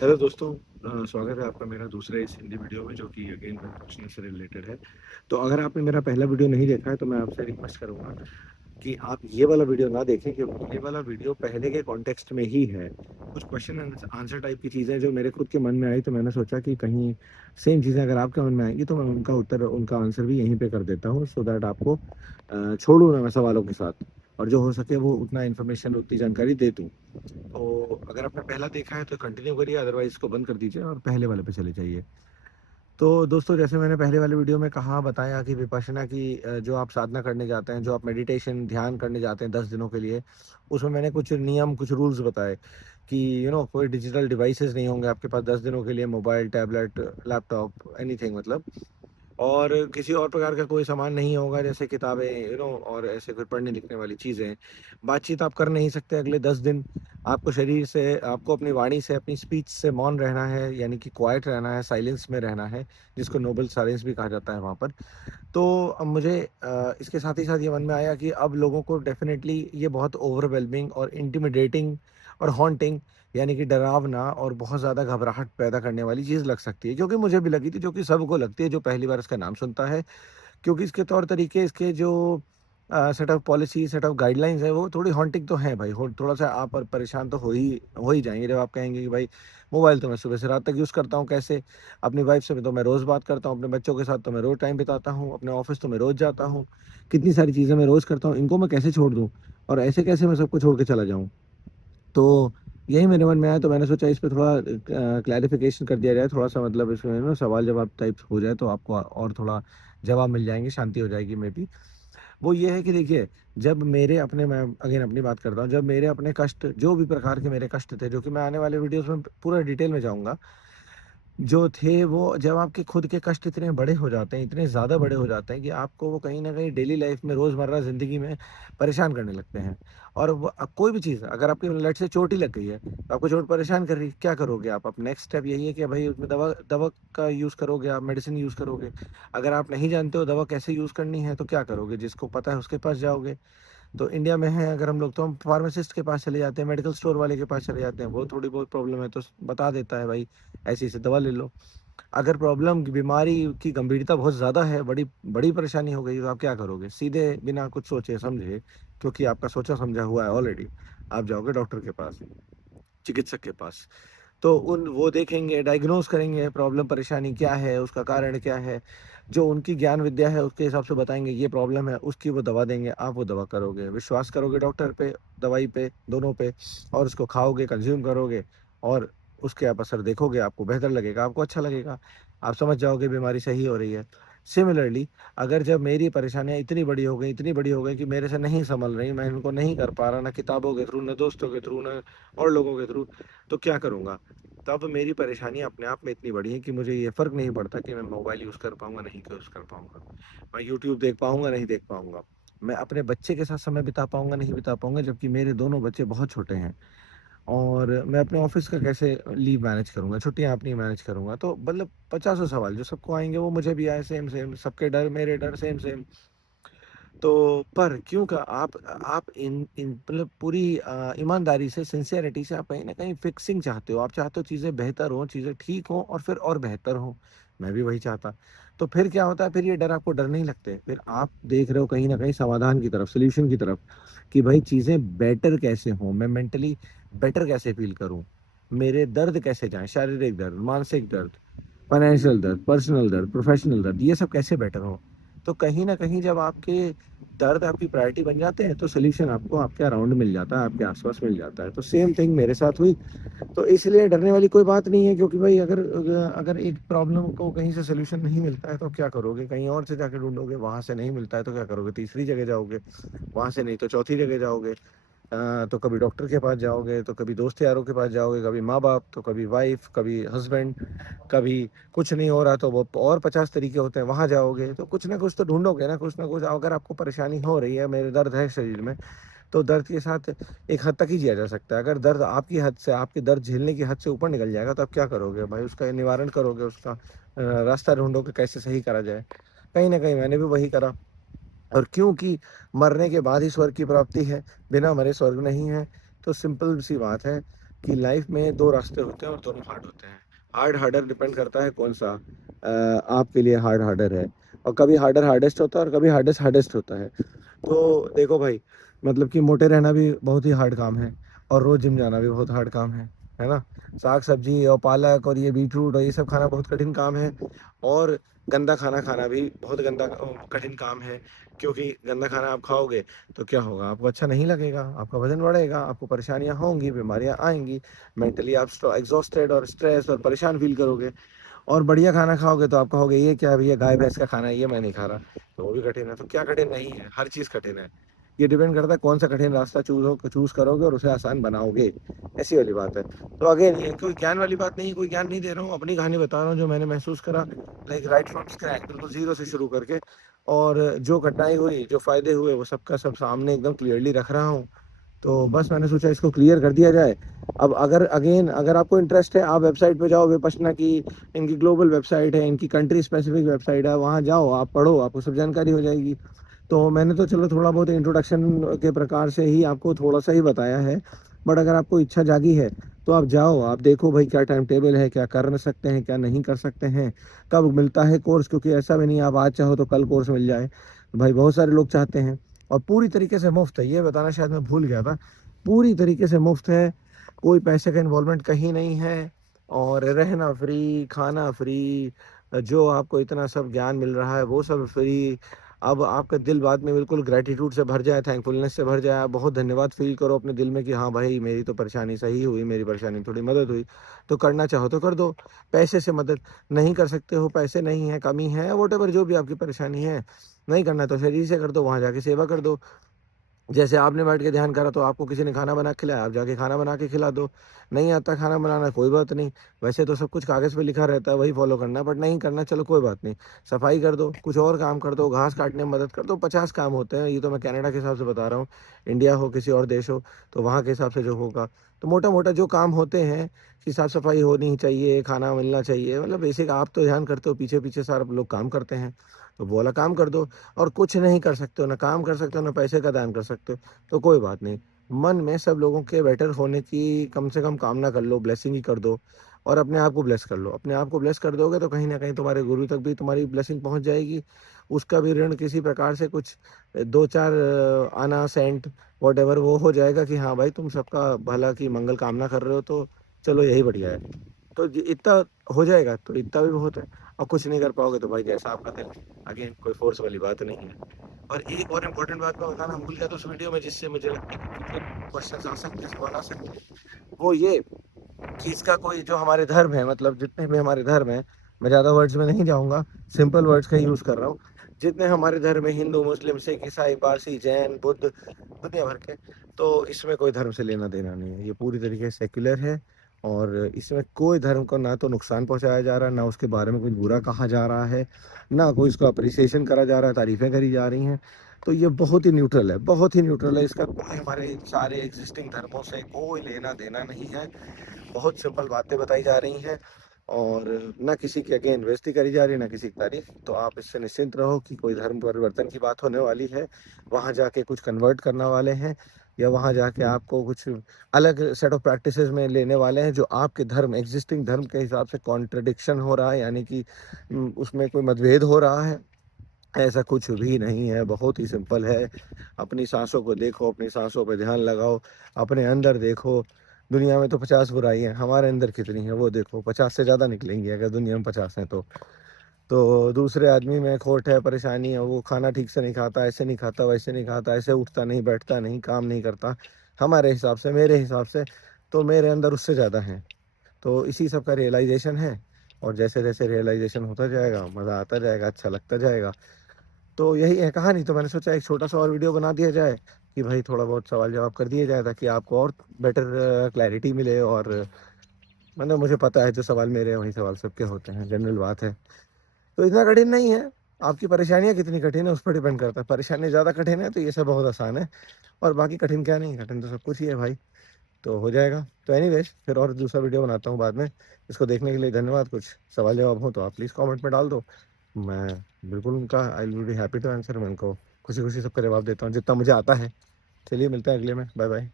Hello दोस्तों। स्वागत है आपका मेरा दूसरे इस हिंदी वीडियो में जो कि अगेन प्रश्न से रिलेटेड है। तो अगर आपने मेरा पहला वीडियो नहीं देखा है तो मैं आपसे रिक्वेस्ट करूंगा कि आप ये वाला वीडियो ना देखें, क्योंकि ये वाला वीडियो पहले के कॉन्टेक्स्ट में ही है। कुछ क्वेश्चन आंसर टाइप की चीज़ें जो मेरे खुद के मन में आई, तो मैंने सोचा कि कहीं सेम चीज़ें अगर आपके मन में आएंगी तो मैं उनका उत्तर उनका आंसर भी यहीं पे कर देता हूँ, सो दैट आपको छोड़ूं ना मैं सवालों के साथ, और जो हो सके वो उतना इन्फॉर्मेशन उतनी जानकारी दे दूँ। तो अगर आपने पहला देखा है तो कंटिन्यू करिए, अदरवाइज इसको बंद कर दीजिए और पहले वाले पे चले जाइए। तो दोस्तों, जैसे मैंने पहले वाले वीडियो में कहा बताया कि विपश्यना की जो आप साधना करने जाते हैं, जो आप मेडिटेशन ध्यान करने जाते हैं 10 दिनों के लिए, उसमें मैंने कुछ नियम कुछ रूल्स बताए कि कोई डिजिटल डिवाइसेस नहीं होंगे आपके पास 10 दिनों के लिए, मोबाइल, टैबलेट, लैपटॉप, एनीथिंग मतलब, और किसी और प्रकार का कोई सामान नहीं होगा, जैसे किताबें और ऐसे कोई पढ़ने लिखने वाली चीज़ें। बातचीत आप कर नहीं सकते अगले 10 दिन। आपको शरीर से, आपको अपनी वाणी से, अपनी स्पीच से मौन रहना है, यानी कि क्वाइट रहना है, साइलेंस में रहना है, जिसको नोबल साइलेंस भी कहा जाता है वहाँ पर। तो अब मुझे इसके साथ ही साथ ये मन में आया कि अब लोगों को डेफिनेटली ये बहुत ओवरवेलमिंग और इंटिमिडेटिंग और हॉन्टिंग, यानी कि डरावना और बहुत ज़्यादा घबराहट पैदा करने वाली चीज़ लग सकती है, जो कि मुझे भी लगी थी, जो कि सबको लगती है जो पहली बार इसका नाम सुनता है। क्योंकि इसके तौर तरीके, इसके जो set of policy, set of guidelines है, वो थोड़ी हॉन्टिंग तो हैं भाई। थोड़ा सा आप परेशान तो हो ही जाएंगे जब आप कहेंगे कि भाई मोबाइल तो मैं सुबह से रात तक यूज़ करता हूँ, कैसे? अपनी वाइफ से तो मैं रोज़ बात करता हूँ, अपने बच्चों के साथ तो मैं रोज़ टाइम बिताता हूँ, अपने ऑफिस तो मैं रोज़ जाता हूँ, कितनी सारी चीज़ें मैं रोज़ करता हूँ, इनको मैं कैसे छोड़ दूँ? और ऐसे कैसे मैं सबको छोड़ के चला जाऊँ? तो यही मेरे मन में आया, तो मैंने सोचा इस पे थोड़ा क्लैरिफिकेशन कर दिया जाए, थोड़ा-सा मतलब इसमें ना सवाल-जवाब टाइप हो जाए, तो आपको और थोड़ा जवाब मिल जाएँगे, शांति हो जाएगी मे बी। वो ये है कि देखिए, जब मेरे अपने, मैं अगेन अपनी बात करता हूँ, जब मेरे अपने कष्ट, जो भी प्रकार के मेरे कष्ट थे, जो कि मैं आने वाले वीडियोज़ में पूरा डिटेल में जाऊँगा, जो थे वो, जब आपके खुद के कष्ट इतने बड़े हो जाते हैं, इतने ज़्यादा बड़े हो जाते हैं कि आपको वो कहीं न कहीं डेली लाइफ़ में, रोज़मर्रा ज़िंदगी में परेशान करने लगते हैं। और वो कोई भी चीज़, अगर आपकी लेट्स से चोट ही लग गई है, तो आपको चोट परेशान कर रही है, क्या करोगे आप? अब नेक्स्ट स्टेप यही है कि भई उसमें दवा दवा का यूज़ करोगे, आप मेडिसिन यूज़ करोगे। अगर आप नहीं जानते हो दवा कैसे यूज़ करनी है, तो क्या करोगे? जिसको पता है उसके पास जाओगे। तो इंडिया में है अगर हम लोग, तो हम फार्मासिस्ट के पास चले जाते हैं, मेडिकल स्टोर वाले के पास चले जाते हैं। वो थोड़ी बहुत प्रॉब्लम है तो बता देता है भाई ऐसी-ऐसी दवा ले लो। अगर प्रॉब्लम बीमारी की गंभीरता बहुत ज़्यादा है, बड़ी बड़ी परेशानी हो गई, तो आप क्या करोगे? सीधे बिना कुछ सोचे समझे, क्योंकि आपका सोचा समझा हुआ है ऑलरेडी, आप जाओगे डॉक्टर के पास, चिकित्सक के पास। तो उन वो देखेंगे, डायग्नोज़ करेंगे प्रॉब्लम, परेशानी क्या है, उसका कारण क्या है। जो उनकी ज्ञान विद्या है उसके हिसाब से बताएँगे ये प्रॉब्लम है, उसकी वो दवा देंगे, आप वो दवा करोगे। विश्वास करोगे डॉक्टर पे, दवाई पे, दोनों पे, और उसको खाओगे, कंज़्यूम करोगे, और उसके आप असर देखोगे, आपको बेहतर लगेगा, आपको अच्छा लगेगा। आप समझ जाओगे बीमारी सही हो रही है। सिमिलरली, अगर जब मेरी परेशानियाँ इतनी बड़ी हो गई कि मेरे से नहीं सँभल रही, मैं इनको नहीं कर पा रहा, ना किताबों के थ्रू, ना दोस्तों के थ्रू, ना और लोगों के थ्रू, तो क्या करूँगा? तब मेरी परेशानी अपने आप में इतनी बड़ी है कि मुझे ये फ़र्क नहीं पड़ता कि मैं मोबाइल यूज़ कर पाऊँगा, नहीं यूज़ कर पाऊँगा। मैं यूट्यूब देख पाऊँगा, नहीं देख पाऊँगा। मैं अपने बच्चे के साथ समय बिता पाऊँगा, नहीं बिता पाऊँगा, जबकि मेरे दोनों बच्चे बहुत छोटे हैं। और मैं अपने ऑफ़िस का कैसे लीव मैनेज करूँगा, छुट्टियाँ अपनी मैनेज करूँगा। तो मतलब पचासों सवाल जो सबको आएँगे वो मुझे भी आए, सेम-सेम, सबके डर, मेरे डर सेम-सेम। तो पर क्यों का आप इन इन मतलब पूरी ईमानदारी से, सिंसियरिटी से आप कहीं न कहीं फिक्सिंग चाहते हो। आप चाहते हो चीज़ें बेहतर हों, चीज़ें ठीक हों और फिर और बेहतर हों। मैं भी वही चाहता। तो फिर क्या होता है, फिर ये डर आपको डर नहीं लगते। फिर आप देख रहे हो कहीं न कहीं समाधान की तरफ, सॉल्यूशन की तरफ, कि भाई चीज़ें बेटर कैसे हों, मैं मेंटली बेटर कैसे फ़ील करूँ? मेरे दर्द कैसे जाएँ, शारीरिक दर्द, मानसिक दर्द, फाइनेंशियल दर्द, पर्सनल दर्द, प्रोफ़ेशनल दर्द, ये सब कैसे बेटर हों? तो कहीं न कहीं जब आपके दर्द आपकी प्रायोरिटी बन जाते हैं, तो सॉल्यूशन आपको आपके अराउंड मिल जाता है, आपके आस-पास मिल जाता है। तो सेम थिंग मेरे साथ हुई। तो इसलिए डरने वाली कोई बात नहीं है, क्योंकि भाई अगर एक प्रॉब्लम को कहीं से सॉल्यूशन नहीं मिलता है तो क्या करोगे? कहीं और से जाके ढूँढोगे, वहाँ से नहीं मिलता है तो क्या करोगे? तीसरी जगह जाओगे, वहाँ से नहीं तो चौथी जगह जाओगे। तो कभी डॉक्टर के पास जाओगे, तो कभी दोस्त यारों के पास जाओगे, कभी माँ-बाप, तो कभी वाइफ़, कभी हस्बैंड, कभी कुछ नहीं हो रहा तो वो और 50 तरीके होते हैं, वहाँ जाओगे। तो कुछ ना कुछ तो ढूँढोगे ना, कुछ ना कुछ। अगर आपको परेशानी हो रही है, मेरे दर्द है शरीर में, तो दर्द के साथ एक हद तक ही जिया जा सकता है। अगर दर्द आपकी हद से, आपके दर्द झेलने की हद से ऊपर निकल जाएगा, तो आप क्या करोगे भाई? उसका निवारण करोगे, उसका रास्ता ढूँढोगे कैसे सही करा जाए। कहीं न कहीं मैंने भी वही करा। और क्योंकि मरने के बाद ही स्वर्ग की प्राप्ति है, बिना मरे स्वर्ग नहीं है, तो सिंपल सी बात है कि लाइफ में दो रास्ते होते हैं और दोनों हार्ड होते हैं। हार्ड हार्डर डिपेंड करता है कौन सा आपके लिए हार्ड हार्डर है। और कभी हार्डर हार्डेस्ट होता है और कभी हार्डेस्ट हार्डेस्ट होता है। तो देखो भाई, मतलब कि मोटे रहना भी बहुत ही हार्ड काम है और रोज जिम जाना भी बहुत हार्ड काम है ना। साग सब्जी और पालक और ये बीटरूट और ये सब खाना बहुत कठिन काम है। और गंदा खाना खाना भी बहुत गंदा कठिन काम है। क्योंकि गंदा खाना आप खाओगे तो क्या होगा, आपको अच्छा नहीं लगेगा, आपका वजन बढ़ेगा, आपको परेशानियां होंगी, बीमारियां आएंगी, मेंटली आप एग्जॉस्टेड और स्ट्रेस और परेशान फील करोगे। और बढ़िया खाना खाओगे तो आप कहोगे ये क्या भैया, गाय भैंस का खाना है ये मैं नहीं खा रहा, तो वो भी कठिन है। तो क्या कठिन नहीं है, हर चीज़ कठिन है। ये डिपेंड करता है कौन सा कठिन रास्ता चूज करोगे और उसे आसान बनाओगे। ऐसी वाली बात है। तो अगेन ये कोई ज्ञान वाली बात नहीं, कोई ज्ञान नहीं दे रहा हूँ, अपनी कहानी बता रहा हूँ जो मैंने महसूस करा, लाइक राइट फ्रॉम स्क्रैच, बिल्कुल जीरो से शुरू करके। और जो कठिनाई हुई, जो फायदे हुए, वो सबका सब सामने एकदम क्लियरली रख रहा हूँ। तो बस मैंने सोचा इसको क्लियर कर दिया जाए। अब अगर आपको इंटरेस्ट है, आप वेबसाइट पे जाओ, विपश्यना की इनकी ग्लोबल वेबसाइट है, इनकी कंट्री स्पेसिफिक वेबसाइट है, वहाँ जाओ, आप पढ़ो, आपको सब जानकारी हो जाएगी। तो मैंने तो चलो थोड़ा बहुत इंट्रोडक्शन के प्रकार से ही आपको थोड़ा सा ही बताया है। बट अगर आपको इच्छा जागी है तो आप जाओ, आप देखो भाई क्या टाइम टेबल है, क्या कर सकते हैं, क्या नहीं कर सकते हैं, कब मिलता है कोर्स, क्योंकि ऐसा भी नहीं आप आज चाहो तो कल कोर्स मिल जाए। भाई बहुत सारे लोग चाहते हैं। और पूरी तरीके से मुफ्त है, ये बताना शायद मैं भूल गया था, पूरी तरीके से मुफ्त है। कोई पैसे का इन्वॉल्वमेंट कहीं नहीं है। और रहना फ्री, खाना फ्री, जो आपको इतना सब ज्ञान मिल रहा है वो सब फ्री। अब आपका दिल बाद में बिल्कुल ग्रेटिट्यूड से भर जाए, थैंकफुलनेस से भर जाए, आप बहुत धन्यवाद फील करो अपने दिल में कि हाँ भाई मेरी तो परेशानी सही हुई, मेरी परेशानी थोड़ी मदद हुई। तो करना चाहो तो कर दो। पैसे से मदद नहीं कर सकते हो, पैसे नहीं है, कमी है, वोट एवर जो भी आपकी परेशानी है, नहीं करना तो शरीर से कर दो, वहाँ जाके सेवा कर दो। जैसे आपने बैठ के ध्यान करा तो आपको किसी ने खाना बना के खिलाया, आप जाके खाना बना के खिला दो। नहीं आता खाना बनाना, कोई बात नहीं। वैसे तो सब कुछ कागज़ पे लिखा रहता है, वही फॉलो करना है, बट नहीं करना, चलो कोई बात नहीं। सफाई कर दो, कुछ और काम कर दो, घास काटने में मदद कर दो, 50 काम होते हैं। ये तो मैं कनाडा के हिसाब से बता रहा हूँ। इंडिया हो किसी और देश हो तो वहाँ के हिसाब से जो होगा। तो मोटा मोटा जो काम होते हैं कि साफ सफाई होनी ही चाहिए, खाना मिलना चाहिए, मतलब बेसिक आप तो ध्यान करते हो, पीछे पीछे सारे लोग काम करते हैं। तो वो वाला काम कर दो। और कुछ नहीं कर सकते हो, ना काम कर सकते हो, ना पैसे का दान कर सकते हो, तो कोई बात नहीं। मन में सब लोगों के बेटर होने की कम से कम कामना कर लो, ब्लेसिंग ही कर दो। और अपने आप को ब्लेस कर लो, अपने आप को ब्लेस कर दोगे तो कहीं ना कहीं तुम्हारे गुरु तक भी तुम्हारी ब्लेसिंग पहुंच जाएगी। उसका भी ऋण किसी प्रकार से कुछ दो चार आना सेंट वॉट एवर वो हो जाएगा कि हाँ भाई तुम सबका भला की मंगल कामना कर रहे हो, तो चलो यही बढ़िया है। तो इतना हो जाएगा तो इतना भी बहुत है। और कुछ नहीं कर पाओगे तो भाई जैसा आपका दिल, अगेन कोई फोर्स वाली बात नहीं है। और एक और इम्पोर्टेंट बात मैं बताना भूल गया था उस वीडियो में, जिससे मुझे लगता है कि क्वेश्चन आ सकते हैं, सवाल आ सकते हैं, वो ये कि इसका कोई जो हमारे धर्म है, मतलब जितने भी हमारे धर्म है, मैं ज़्यादा वर्ड्स में नहीं जाऊँगा, सिंपल वर्ड्स का यूज़ कर रहा हूँ। जितने हमारे धर्म है, हिंदू मुस्लिम सिख ईसाई पारसी जैन बुद्ध, दुनिया भर के, तो इसमें कोई धर्म से लेना देना नहीं है, ये पूरी तरीके से सेक्युलर है। और इसमें कोई धर्म को ना तो नुकसान पहुंचाया जा रहा है, ना उसके बारे में कुछ बुरा कहा जा रहा है, ना कोई इसको अप्रिसिएशन करा जा रहा है, तारीफें करी जा रही हैं। तो ये बहुत ही न्यूट्रल है, बहुत ही न्यूट्रल है, इसका कोई हमारे सारे एग्जिस्टिंग धर्मों से कोई लेना देना नहीं है। बहुत सिंपल बातें बताई जा रही हैं। और ना किसी की अगेन बेइज्जती करी जा रही है, ना किसी की तारीफ। तो आप इससे निश्चिंत रहो कि कोई धर्म परिवर्तन की बात होने वाली है, वहाँ जाके कुछ कन्वर्ट करने वाले हैं, या वहाँ जाके आपको कुछ अलग सेट ऑफ प्रैक्टिसेस में लेने वाले हैं जो आपके धर्म एग्जिस्टिंग धर्म के हिसाब से कॉन्ट्रडिक्शन हो रहा है, यानी कि उसमें कोई मतभेद हो रहा है। ऐसा कुछ भी नहीं है, बहुत ही सिंपल है। अपनी सांसों को देखो, अपनी सांसों पे ध्यान लगाओ, अपने अंदर देखो। दुनिया में तो 50 बुराइयां हैं, हमारे अंदर कितनी है वो देखो, 50 से ज़्यादा निकलेंगी अगर दुनिया में 50 हैं तो दूसरे आदमी में खोट है, परेशानी है, वो खाना ठीक से नहीं खाता, ऐसे नहीं खाता, वैसे नहीं खाता, ऐसे उठता नहीं, बैठता नहीं, काम नहीं करता, हमारे हिसाब से, मेरे हिसाब से, तो मेरे अंदर उससे ज़्यादा है। तो इसी सब का रियलाइजेशन है। और जैसे जैसे रियलाइजेशन होता जाएगा, मज़ा आता जाएगा, अच्छा लगता जाएगा। तो यही है कहानी। तो मैंने सोचा एक छोटा सा और वीडियो बना दिया जाए कि भाई थोड़ा बहुत सवाल जवाब कर दिए जाए, ताकि आपको और बेटर क्लैरिटी मिले। और मतलब मुझे पता है जो सवाल मेरे हैं वही सवाल सबके होते हैं, जनरल बात है। तो इतना कठिन नहीं है। आपकी परेशानियाँ कितनी कठिन है उस पर डिपेंड करता है, परेशानी ज़्यादा कठिन है तो ये सब बहुत आसान है। और बाकी कठिन क्या नहीं, कठिन तो सब कुछ ही है भाई। तो हो जाएगा। तो एनीवेज फिर और दूसरा वीडियो बनाता हूँ बाद में। इसको देखने के लिए धन्यवाद। कुछ सवाल जवाब हो तो आप प्लीज़ कमेंट में डाल दो। मैं बिल्कुल उनका I will be happy to answer. मैं उनको खुशी खुशी सबका जवाब देता हूँ जितना मुझे आता है। चलिए मिलते हैं अगले में। Bye bye.